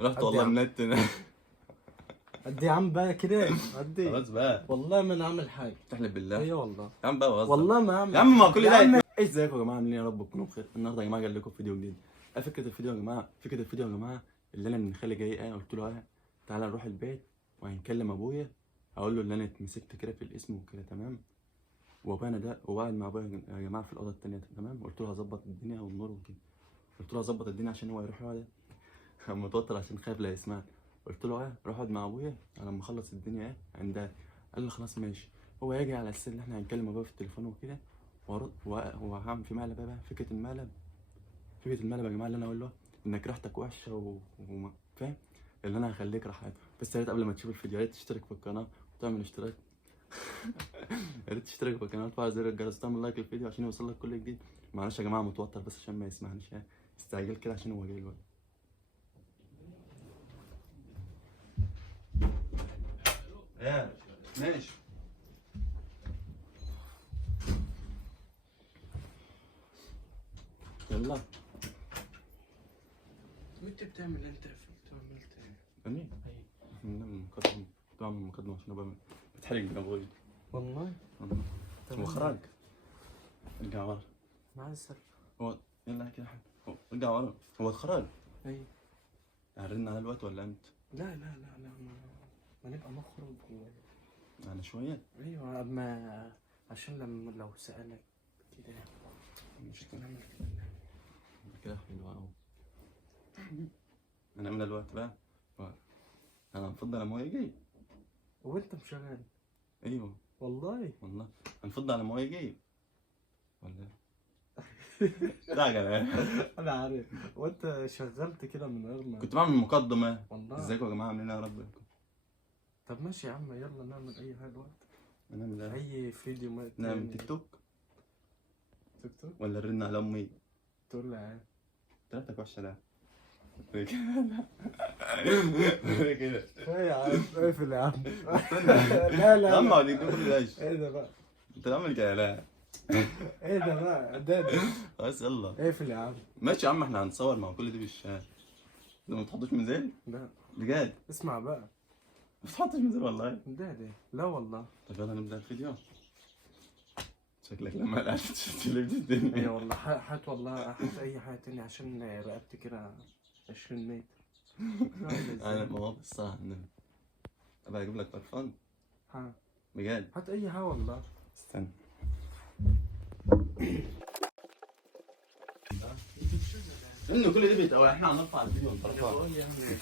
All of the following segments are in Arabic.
رحت والله النت. قد يا عم بقى كده قد خلاص بقى والله ما انا عامل حاجه. تحلف بالله. ايوه والله يا عم بقى بهزر والله ما عامل يا عم. ما كل يا ده عم. ازيكم يا جماعه؟ عاملين ايه؟ يا رب تكونوا بخير. النهارده يا جماعه جاي لكم فيديو جديد. فكره الفيديو يا جماعه، اللي انا من خالي جاي قلت له تعالى نروح البيت وهنكلم ابويا، اقول له ان انا اتمسكت كده في الاسم وكده تمام. وابانا ده وقاعد مع ابويا يا جماعه في الاوضه الثانيه تمام. قلت له هظبط الدنيا والنور وكده، قلت له هظبط الدنيا عشان هو يروح يقعد. كان متوتر عشان خايف لا يسمعني. قلت له روح اقعد مع ابويا على ما اخلص الدنيا عندها. قال لي خلاص ماشي. هو هيجي على اساس ان احنا هنكلم ابويا في التليفون وكده، وهعمل في مقلب بقى. فكره المقلب يا جماعه اللي انا اقول له انك ريحتك وحشه فاهم اللي انا هخليك راحت. بس يا ريت قبل ما تشوف الفيديو يا ريت تشترك في القناه وتعمل اشتراك. يا ريت تشترك في القناه وتفعل زر الجرس وتعمل لايك للفيديو عشان يوصل لك كل جديد. معلش يا جماعه متوتر بس عشان ما يسمعنيش استعجل كده عشان هو جاي الوقت. ماشي. يلا انت بتعمل انت عملت ايه؟ أمي؟ أيوة. بعمل مقدمة عشان أبقى بتحرق من أبوي. والله؟ هو خرج. ارجع ورا. مع السلامة. هو يلا كده ارجع ورا. هو اتخرج. ايوه. هرن على الوقت ولا أنت؟ لا ما نبقى نخرج أنا شوية؟ ايوه اما عشان لو سألك كده مش نعمل كده حلو أوي. هنعمل الوقت بقى. أنا هنفضل لما هو يجي. وانت مشغل؟ أيوه والله هنفضل لما هو يجي ولا لا يا جدعان. انا عارف. وانت شغلت كده من غير ما كنت بعمل مقدمة. والله. ازيكم يا جماعة عاملين ايه يا رب؟ طب ماشي يا عم يلا نعمل اي حاجة دلوقتي. نعمل ايه؟ اي فيديو ما نعمل تيك توك ولا نرن على امي؟ تقول لها ايه؟ تلاتك وحشة. لا كده ايه يا عم اقفل يا عم. لا يا عم اقعد كل ده. ايه ده بقى؟ انت عامل كده. لا ايه ده بقى؟ ده خلاص يلا اقفل يا عم. ماشي يا عم. احنا هنصور مع كل دي بالشارع. ده ما تحطوش ميزان؟ لا بجد اسمع بقى. ما تحطش ميزان والله. ده لا والله. طب يلا نبدأ الفيديو. شكلك لما قلعت تلفت الدنيا. ايه والله هات والله هات اي حاجة تانية عشان رقبتي كده 20 متر. انا مواقف الصراحة النبي. ابقى اجيب لك برفان. ها بجد هات اي حاجة والله. استنى. انه كل دي بيتقوى. احنا هنرفع الفيديو ونرفعه.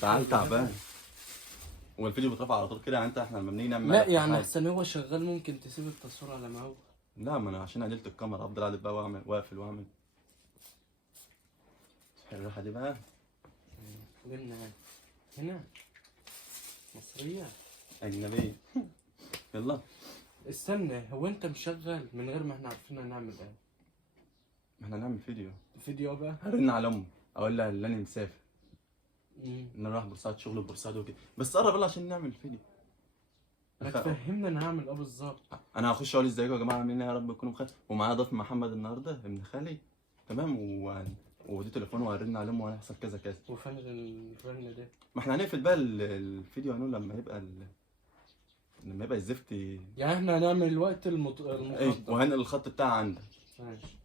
تعال تعبان. هو الفيديو بيترفع على طول كده يعني احنا لما بنيجي نعمل لا يعني احسن هو شغال ممكن تسيب التصوير على ما هو. لا ما انا عشان عدلت الكاميرا افضل قاعد بقى واعمل واقفل واعمل. الراحه دي بقى. قلنا هنا مصرية اجنبيه. يلا استنى. هو انت مشغل من غير ما احنا عارفين هنعمل ايه؟ احنا هنعمل فيديو بقى. هرن على امي اقول لها ان انا مسافر. ان انا رايح بورسعيد شغل بورسعيد وكده. بس قرب يلا عشان نعمل فيديو. ما تفهمنا انا هعمل ايه بالظبط. انا هخش اقول ازيكم يا جماعه عاملين ايه يا رب تكونوا بخير. ومعايا ضيف محمد النهارده ابن خالي تمام. ودي تليفونه وهرن عليهم وهيحصل كذا كذا. وفين الرن ده؟ ما احنا هنقفل بقى الفيديو هنقول لما يبقى الزفت. يعني احنا هنعمل الوقت المقدم. ايه وهنقل الخط بتاعها عندك. ماشي.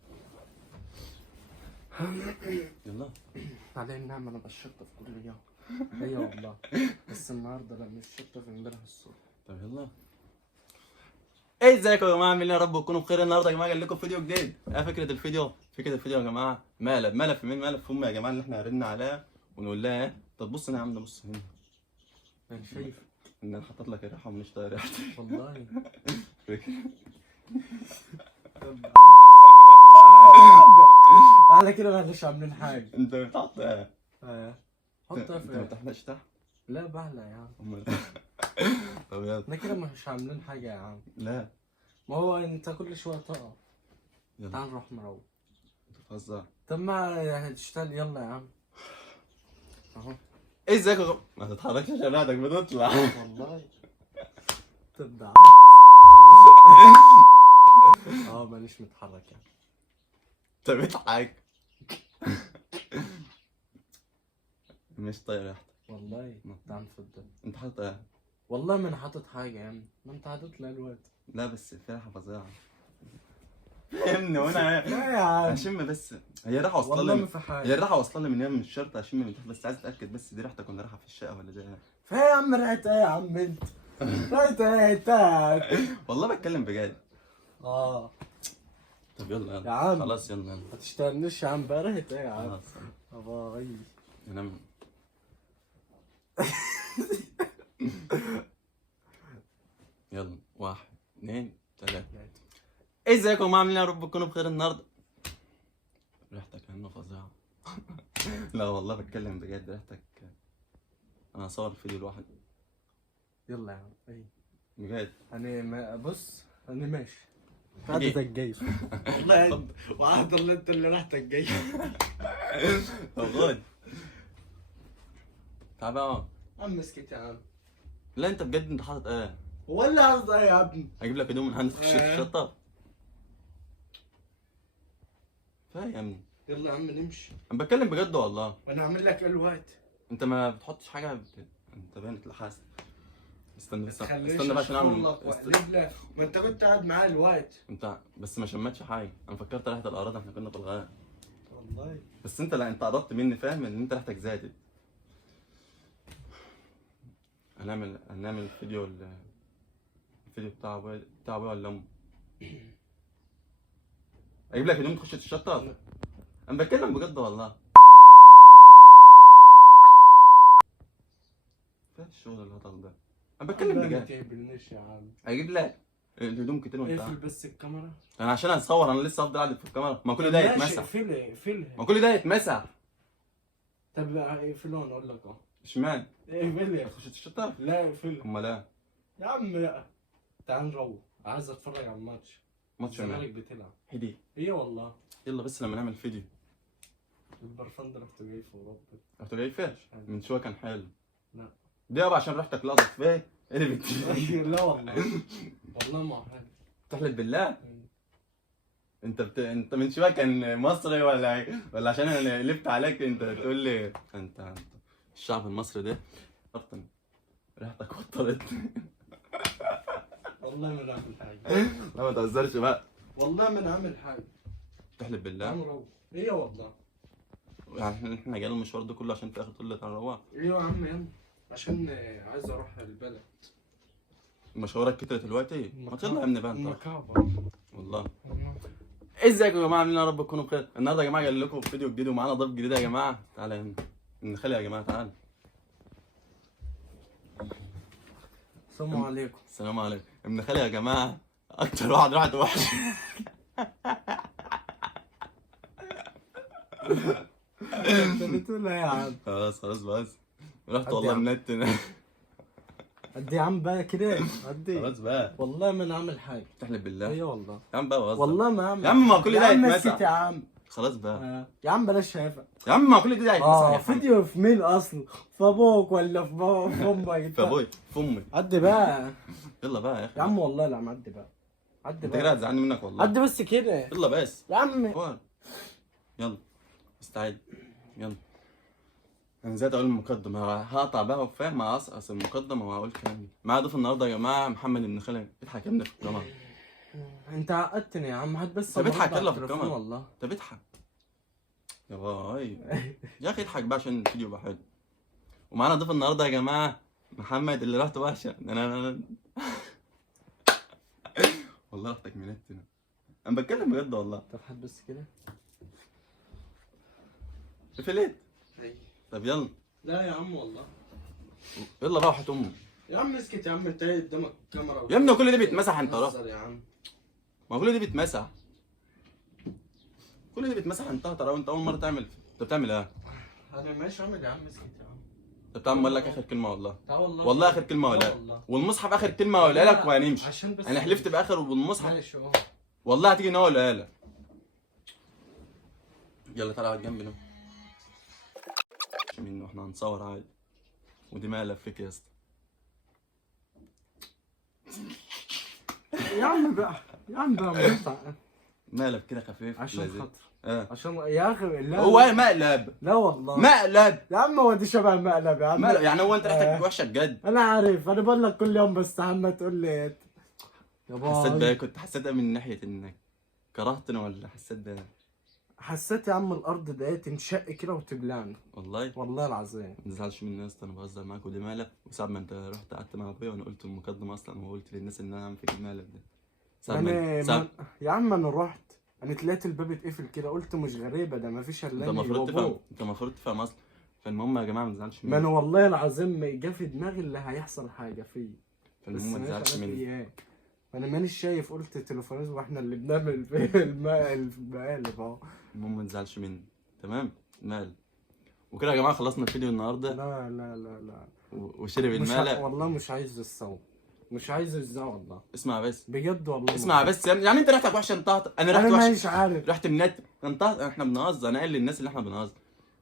يلا بعدين نعمل الشطة في كل يوم. ايوه والله. بس النهارده لا مش شطة، في امبارح الصبح. طب يلا. ايه ازيكم يا جماعه عاملين ايه يا رب تكونوا بخير. النهارده يا جماعه جاي لكم فيديو جديد. فكره الفيديو يا جماعه مقلب في مين؟ مقلب في امي يا جماعه اللي احنا هرنا عليها ونقول لها ايه. طب بص انا يا عم ده بص هنا. انا شايف ان انا حاطط لك الريحه ومش طايق ريحتك والله. على كده ما احناش عاملين حاجة. انت بتحط ايه؟ حطها انت ما في بتحلقش تحت؟ لا بهلا يا عم. طب يلا. احنا كده مش عاملين حاجة يا عم. لا ما هو انت كل شوية تقع. يلا تعال نروح مروح. انت بتهزر. طب ما هتشتغل يلا يا عم. اهو. ايه ازيك يا ما تتحركش عشان ريحتك بتطلع. والله تبدع. مانيش متحرك يعني. انت بتضحك. مش طايق ريحتك. والله تعال نفضل. انت حاطط ايه؟ والله ما انا حاطط حاجه يا عم، ما انت حاطط لها الوقت. لا بس في ريحه فظيعه. فاهمني وانا لا يا عم اشم بس. هي ريحه واصله والله لي. ما في حاجه. هي الريحه واصله لي من يوم، مش شرط اشم من تحت، بس عايز اتاكد بس دي ريحتك ولا ريحه في الشقه ولا ده. فيها يا عم ريحه ايه يا عم انت؟ ريحه ايه انت؟ والله بتكلم بجد. اه طب يلا يلا يا عم. خلاص يلا يلا. ما تشتغلنيش يا عم بقى، ريحه ايه يا عم؟ خلاص باي. انام. يلا 1 2 3. ازيكم عاملين يا رب تكونوا بخير النهارده. ريحتك كأنه فظيعه. لا والله بتكلم بجد ريحتك. انا هصور الفيديو لوحدي يلا يا عم. اي بجد. انا بص انا ماشي. حاجة. ريحتك جاي والله وعهد الله انت اللي ريحتك جاي. طب خد تعال بقى. عم اسكت يا عم. لا انت بجد انت حاطط ايه؟ هو اللي قصدي ايه يا ابني؟ اجيب لك هدوم من عندك في آه. الشطه. فاهم يا ابني. يلا يا عم نمشي. انا بتكلم بجد والله. وانا اعمل لك ايه الوقت؟ انت ما بتحطش حاجه انت باين اتلحست. استنى بس تخليش استنى بقى عشان اعمل اشرب لك واقلب لك، ما انت كنت قاعد معايا الوقت. انت بس ما شمتش حاجه. انا فكرت ريحه الاراضي احنا كنا في الغايه. والله بس انت لا انت قربت مني فاهم ان انت ريحتك زادت. هنعمل الفيديو بتاع ابويا ولا امه. اجيب لك هدوم تخش تشطب. انا بتكلم بجد والله. فين الشغل الهطل ده؟ انا بتكلم ما بجد. تقبلنيش يا عم. اجيب لك الهدوم كتير وانت اقفل قاعد. بس الكاميرا. انا عشان اصور انا لسه هفضل قاعد في الكاميرا. ما كل ده ماشي، يتمسح. اقفلها اقفلها. ما كل ده يتمسح. طب اقفلها وانا اقول لك اهو. اشمعنى؟ اقفلها. تخش تشطب؟ لا اقفلها. امال ايه؟ يا عم لا. تعال نروح، عايز اتفرج على الماتش. ماتش الزمالك مين؟ بتلعب. هدي. ايه والله. يلا بس لما نعمل فيديو. البرفان ده رحت جاي في اوروبا. رحت جاي فيش من شويه كان حلو. لا. دي يابا عشان ريحتك لقطت فيه قلبت. لا والله. والله ما حاجه. تحلف بالله. انت من شويه كان مصري ولا عشان انا قلبت عليك انت تقول لي انت الشعب المصري ده اصلا ريحتك وطرت. والله ما نعمل حاجه. لا ما تهزرش بقى. والله ما نعمل حاجه. تحلف تعال بالله. نروح. ايه والله. يعني احنا جايين المشوار ده كله عشان في الاخر تقول لي تعالى نروح. ايوه يا عم يلا. عشان عايز اروح البلد. مشوارك كترت دلوقتي؟ ما يلا يا ابني بقى انت. مكعبة. والله. ازيكم يا جماعه عاملين يا رب تكونوا بخير. النهارده يا جماعه جاي لكم فيديو جديد ومعانا ضيف جديد يا جماعه. تعالى هنا نخلي يا جماعه تعالى. السلام عليكم. السلام عليكم. ابن خالي يا جماعه اكتر واحد راحت وحش. انت بتقول ايه يا عم؟ خلاص بس رحت قد والله يا عم. النت. قد يا عم بقى كده قد ايه؟ خلاص بقى. والله ما نعمل حاجه. تحلف بالله. ايوه والله. يا عم بقى بهزر. والله ما اعمل. يا عم ما كل ده يا عم هيتمسح. اسكت يا عم. خلاص بقى. يا عم بلاش شايفك. يا عم ما كل ده هيتمسح يا عم. فيديو في مين اصلا؟ في ابوك ولا في امك؟ في ابوي في امي. عدي بقى. يلا بقى يا اخي. يا عم والله لا عدي بقى. عدي انت كده بقى. هتزعلني منك والله. عدي بس كده. يلا بس. يا عم. فوق. يلا استعد. يلا. انا نسيت اقول المقدمه. هقطع بقى وفاهم هقصقص المقدمه وهقول كلامي. معايا ضيف النهارده يا جماعه محمد ابن خالد. اضحك يا ابني في الكاميرا. انت عقدتني يا عم. هات بس. طب اضحك الموبايل يلا على في التليفون الكاميرا. والله. طب اضحك يا باي. يا اخي اضحك بقى عشان الفيديو يبقى حلو. ومعانا ضيف النهارده يا جماعه محمد اللي رحت وحشه. انا والله رحتك منتنا. انا بتكلم بجد والله. طب هات بس كده. قفلت. طب يلا. لا يا عم والله. يلا بقى وحياة امك. يا عم اسكت يا عم. انت ايه قدامك الكاميرا؟ يا ابني كل ده بيتمسح انت بتهزر يا عم. ما كل ده بيتمسح. كل ده بيتمسح انت ترى وانت اول مره تعمل. انت بتعمل ايه؟ انا ماشي اعمل يا عم. اسكت يا عم. انت بتعمل لك اخر كلمه والله. والله. والله اخر كلمه لا ولا والله. والمصحف اخر كلمه ولا لك وهنمشي. عشان بس انا حلفت باخر والمصحف. ماشي اهو. والله هتيجي ناول ولا. يلا تعالى اقعد جنبي نو. منه احنا هنصور عادي. ودي مقلب فيك يا اسطى. يا عم بقى. يا عم بقى مقطع. مقلب كده خفيف عشان لذيذ. خاطر اه عشان يا اخي لا هو ايه مقلب؟ لا والله مقلب يا عم هو دي شبه المقلب يا عم. مقلب يعني هو انت آه. ريحتك وحشه بجد؟ انا عارف، انا بقول لك كل يوم بستحمى تقول لي يا حسيت باي. بقى، كنت حسيت بقى من ناحيه انك كرهتنا ولا حسيت بقى؟ حسيت يا عم الارض ده تنشق كده وتبلعني والله والله العظيم. ما تزعلش مني يا اسطى، انا بهزر معاك ودي مقلب. وساعة ما انت رحت قعدت مع ابويا وانا قلت المقدمه اصلا وقلت للناس ان انا عامل فيك المقلب ده. ساعة ما انا ساعة يا عم انا رحت، انا تلاقيت الباب اتقفل كده، قلت مش غريبه ده مفيش الا انت أنا المفروض تفهم، وابوه. انت المفروض تفهم اصلا. فالمهم يا جماعه ما تزعلش ما انا مني. والله العظيم جه في دماغي اللي هيحصل حاجه فيه، بس فالمهم ما مش تزعلش عارف مني. ايه. انا مانيش شايف، قلت تليفونات واحنا اللي بنعمل في المقالب اهو. المهم ما تزعلش مني. تمام مقلب. وكده يا جماعه خلصنا الفيديو النهارده. لا لا لا لا وشرب مش المقلب. والله مش عايز الصوت، مش عايز الزا والله اسمع بس، بجد والله. اسمع بس يعني انت ريحتك وحشه انطهت، انا ريحتي انا وحشه، مش عارف. ريحه النت انطهت. احنا بنهزر، انا قايل للناس اللي احنا بنهزر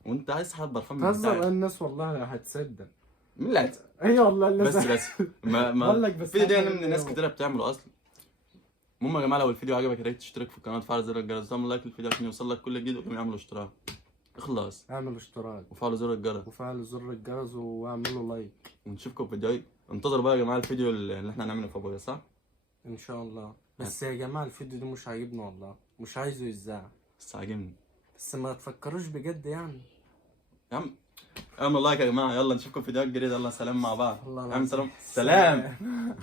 وانت عايز حد برفان من تهزر بتاعك. الناس والله هتصدق. مين اللي هيتصدق؟ اي والله الناس بس ما بقول لك بس الفيديو ده هعمل من إيه ناس يابا؟ كتير بتعمله اصلا. المهم يا جماعه لو الفيديو عجبك يا ريت تشترك في القناه وتفعل زر الجرس وتعمل لايك للفيديو عشان يوصل لك كل جديد، وكمان اعملوا اشتراك اخلص اعمل اشتراك وفعلوا زر الجرس وفعل زر الجرس واعملوا لايك. ونشوفكم في فيديو. انتظروا بقى يا جماعه الفيديو اللي احنا هنعمله في ابويا، صح؟ ان شاء الله. بس يا جماعه الفيديو ده مش عاجبني والله، مش عايزه يتذاع. بس عاجبني بس ما تفكروش بجد يعني. يا عم. اعملوا لايك يا جماعه، يلا نشوفكم في فيديوهات جديده. يلا سلام مع بعض. والله يا عم العظيم. سلام. سلام.